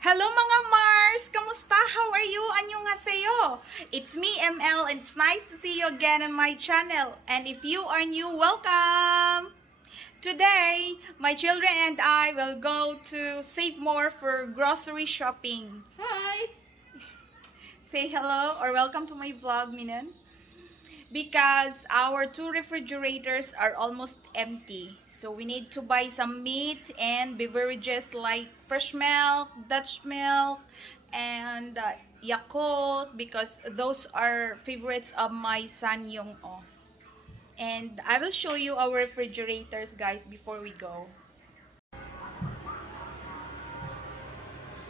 Hello mga Mars! Kamusta? How are you? Annyeonghaseyo! It's me, ML, and it's nice to see you again on my channel. And if you are new, welcome! Today, my children and I will go to Save More for grocery shopping. Hi! Say hello or welcome to my vlog, Minan. Because our two refrigerators are almost empty. So we need to buy some meat and beverages like fresh milk, Dutch milk, and Yakult, because those are favorites of my son Young-oh. And I will show you our refrigerators, guys, before we go.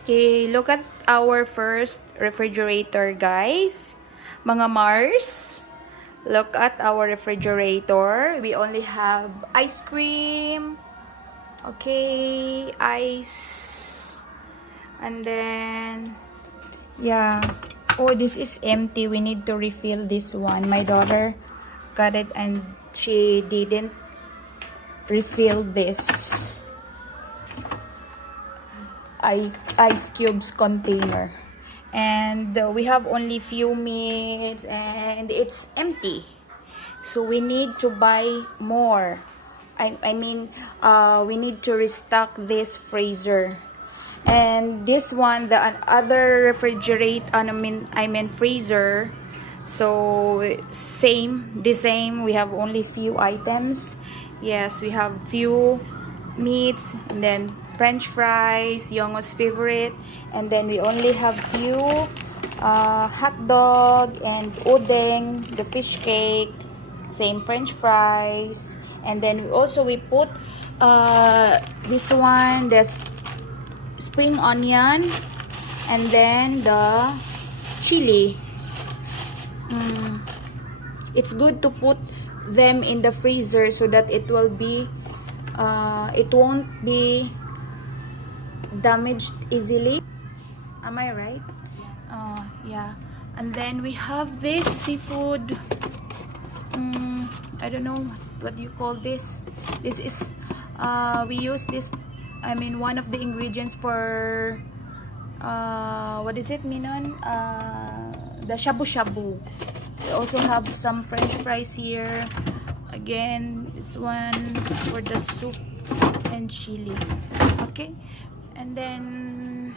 Okay, look at our first refrigerator, guys. Mga Mars. Look at our refrigerator. We only have ice cream. Okay, ice. And then, yeah. Oh, this is empty. We need to refill this one. My daughter got it and she didn't refill this ice cubes container. And we have only few meats and it's empty, so we need to buy more. I mean we need to restock this freezer. And this one, the other refrigerator, I mean freezer, so the same, we have only few items. Yes, we have few meats, and then French fries, Young's favorite, and then we only have few hot dog and udeng, the fish cake, same French fries, and then we put this one, the spring onion, and then the chili. It's good to put them in the freezer so that it will be it won't be damaged easily. Am I right? Yeah. And then we have this seafood. I don't know what you call this. This is we use this, I mean, one of the ingredients for what is it, Minon? The shabu shabu. We also have some French fries here. Again, this one for the soup and chili. Okay. And then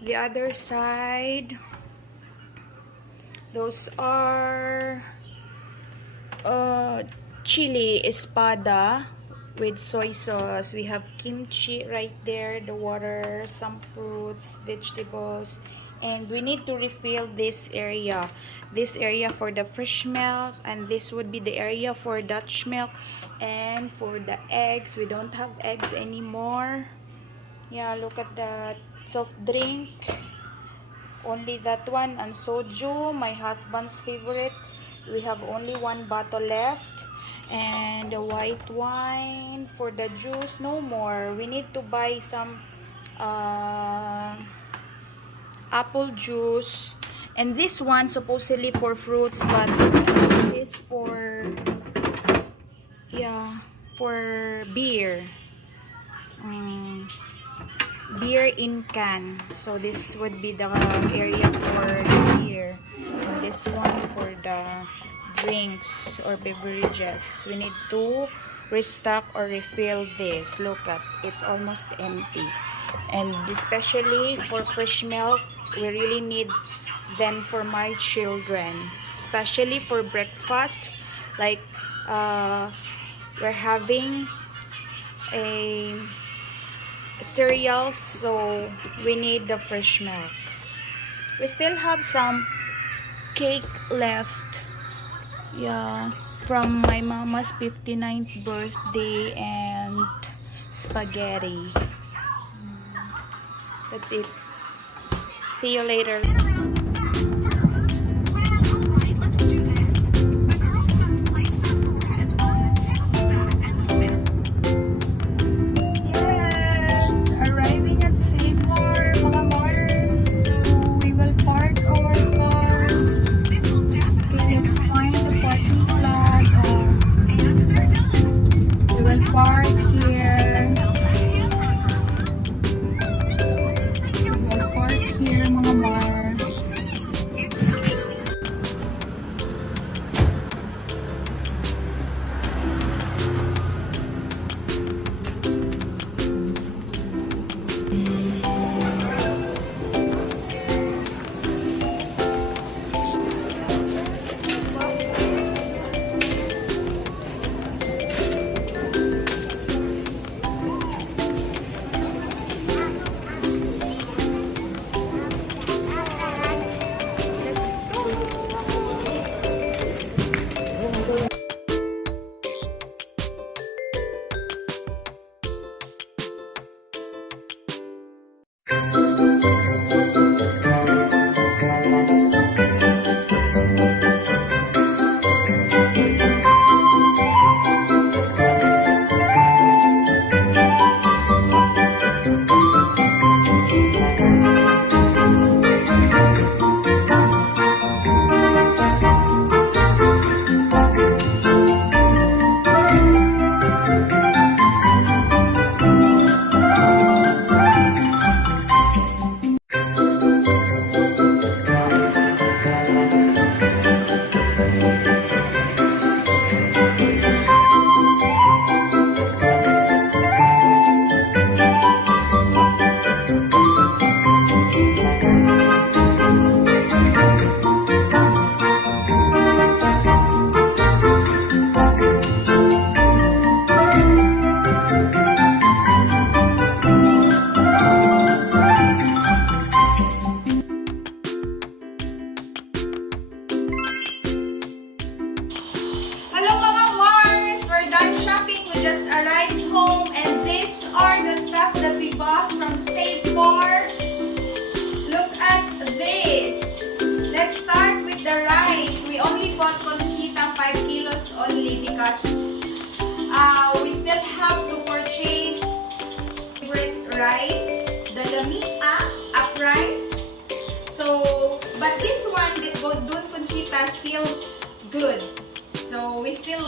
the other side, those are chili espada with soy sauce. We have kimchi right there, the water, some fruits, vegetables, and we need to refill this area for the fresh milk, and this would be the area for Dutch milk. And for the eggs, we don't have eggs anymore. Yeah, look at that. Soft drink, only that one, and soju, my husband's favorite. We have only one bottle left. And the white wine. For the juice, no more. We need to buy some apple juice. And this one supposedly for fruits, but this for, yeah, for beer. Beer in can. So this would be the area for beer, and this one for the drinks or beverages. We need to restock or refill this. Look at, it's almost empty. And especially for fresh milk, we really need them for my children, especially for breakfast. Like we're having a cereals, so we need the fresh milk. We still have some cake left, yeah, from my mama's 59th birthday, and spaghetti. That's it. See you later. Park here.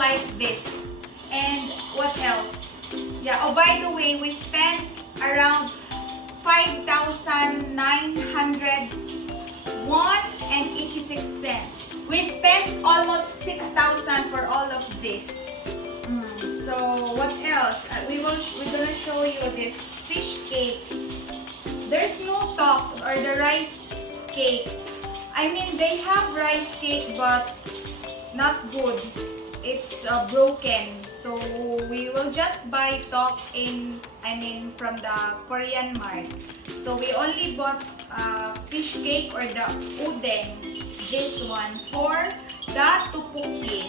like this. And what else? Yeah, oh, by the way, we spent around 5,901.86. We spent almost 6,000 for all of this. So what else? We're gonna show you this fish cake. There's no top or the rice cake. I mean, they have rice cake, but not good. It's broken. So we will just buy top from the Korean mart. So we only bought fish cake or the udeng, this one, for the tteokbokki.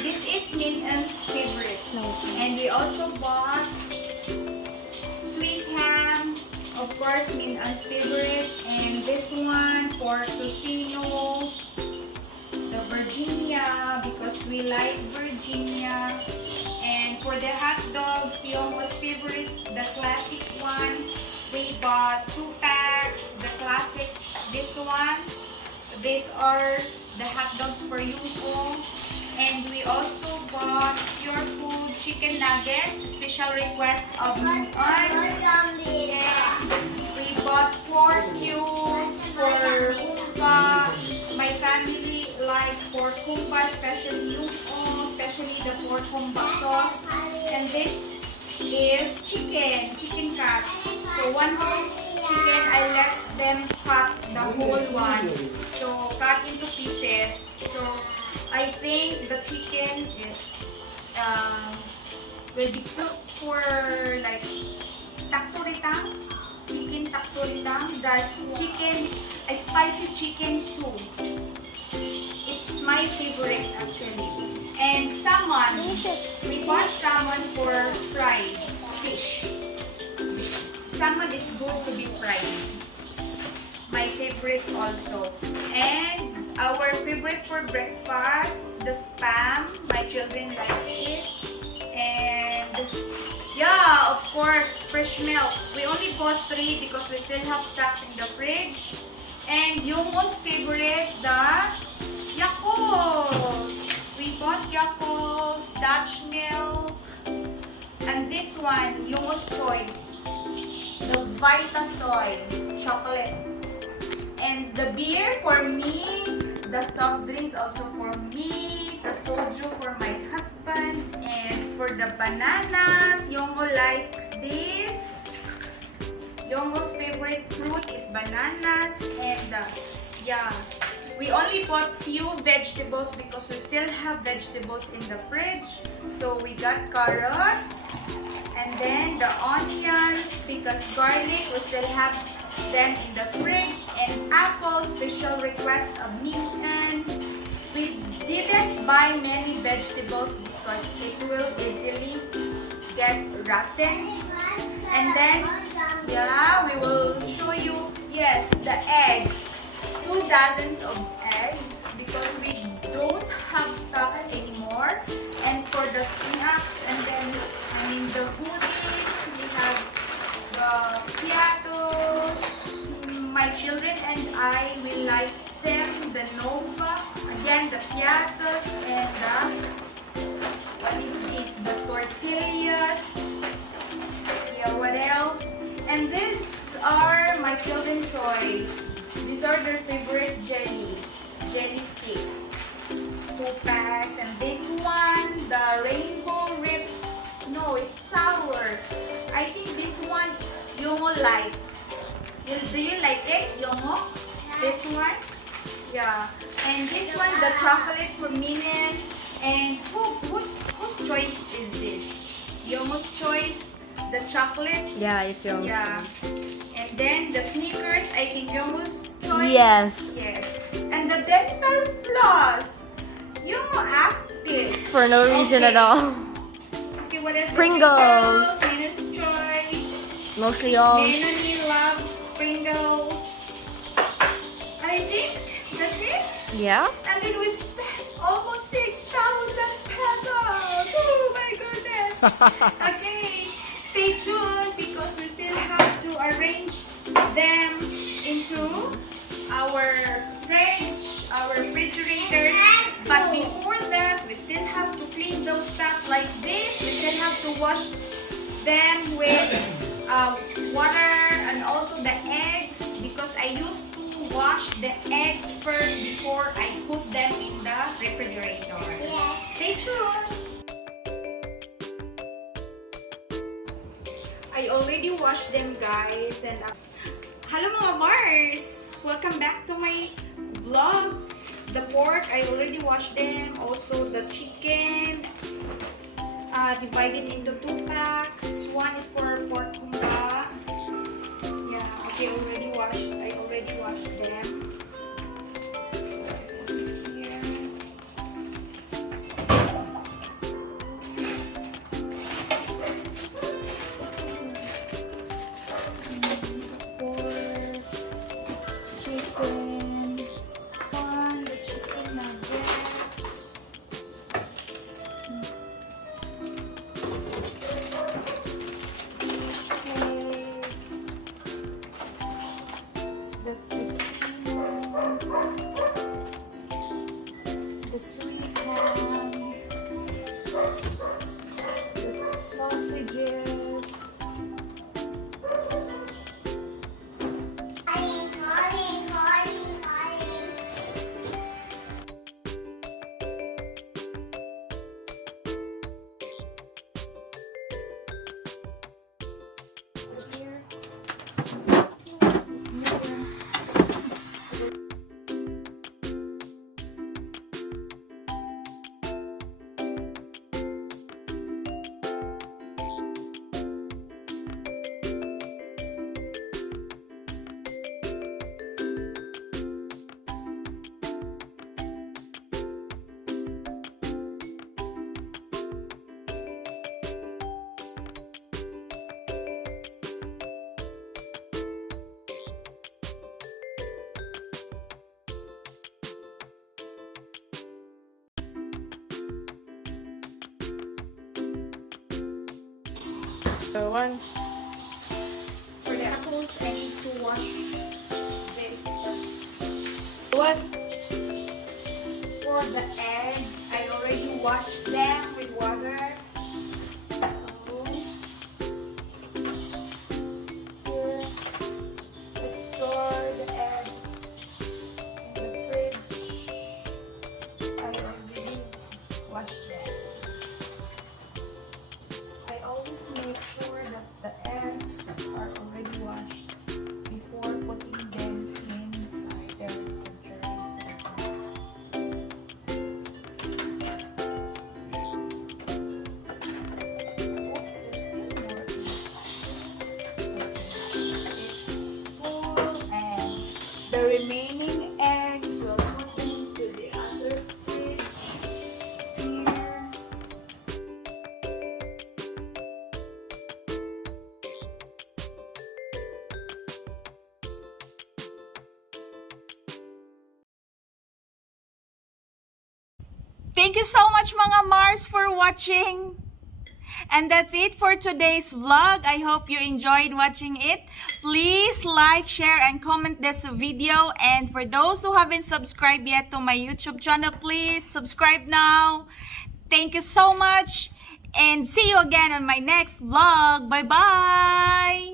This is Min's favorite. And we also bought sweet ham, of course, Min's favorite. And this one for tocino, the Virginia, because we like Virginia. And for the hot dogs, Yomo's favorite, the classic one. We bought 2 packs, the classic, this one. These are the hot dogs for Yuko. And we also bought Pure Food chicken nuggets, special request of Moon. We bought 4 cubes for Kumba. My family likes pork kumba, especially Yuko, especially the pork kumba sauce. And this is chicken cuts. So one whole chicken, I let them cut the whole one. So cut into pieces. So I think the chicken is will be cooked for like taktoritang. Chicken taktoritang. That's chicken, a spicy chicken stew. It's my favorite actually. And salmon. We bought salmon for fried fish. Salmon is good to be fried. My favorite also. And our favorite for breakfast, the spam. My children like it. And yeah, of course, fresh milk. We only bought 3 because we still have stocks in the fridge. And Yomo's favorite, the Yakult. We bought Yakult, Dutch milk, and this one, Yomo's choice, the Vita Soy chocolate. And the beer for me, the soft drinks also for me, the soju for my husband, and for the bananas, Yomo likes this. Yomo's favorite fruit is bananas, and yeah, we only bought few vegetables because we still have vegetables in the fridge. So we got carrot, and then the onions, because garlic, we still have them in the fridge, and apple, special request of Minsan. We didn't buy many vegetables because it will easily get rotten. And then, yeah, we will show you, yes, the eggs. 2 dozens of eggs because we don't have stocks anymore. And for the snacks, and then, the hoodies, we have the piatos. My children and I, we like them, the Nova. Again, the piatos and the, what is this? The tortillas. Yeah, what else? And these are my children's toys. These are their favorite jelly stick. 2 packs. And this one, the rainbow rips. No, it's sour. I think this one Yomo likes. Do you like it, Yomo? This one? Yeah. And this one, the chocolate for Minen. And whose choice is this? Yomo's choice, the chocolate. Yeah, it's Yomo. Yeah. And then the sneakers, I think Yomo's choice. Yes. Yes. And the dental floss. Yomo asked it. For no reason at all. Okay, what is Pringles. Mina's choice. Mostly all. Melanie loves Pringles. I think that's it. Yeah. And then we spent almost 6,000 pesos. Oh my goodness. Okay, stay tuned because we still have to arrange them into our fridge, our refrigerators. But before that, we still have to clean those like this. You still have to wash them with water and also the eggs, because I used to wash the eggs first before I put them in the refrigerator. Yeah. Stay tuned. I already washed them, guys. And hello mga Mars! Welcome back to my vlog. The pork, I already washed them. Also the chicken, divided into 2 packs. One is for pork kumba. Yeah, okay, I already washed them. Here. Pork, chicken, the chicken nuggets. The tocino, the sweet ham, the sausages, here. So one. For the apples, I need to wash this first. What? For the eggs, I already washed them with water. So, here, let's store the eggs in the fridge. I already washed them. I always make sure that the eggs are already washed before putting them inside the refrigerator. The remaining eggs will put into the other fridge here. Thank you so much mga Mars for watching. And that's it for today's vlog. I hope you enjoyed watching it. Please like, share, and comment this video. And for those who haven't subscribed yet to my YouTube channel, please subscribe now. Thank you so much. And see you again on my next vlog. Bye-bye!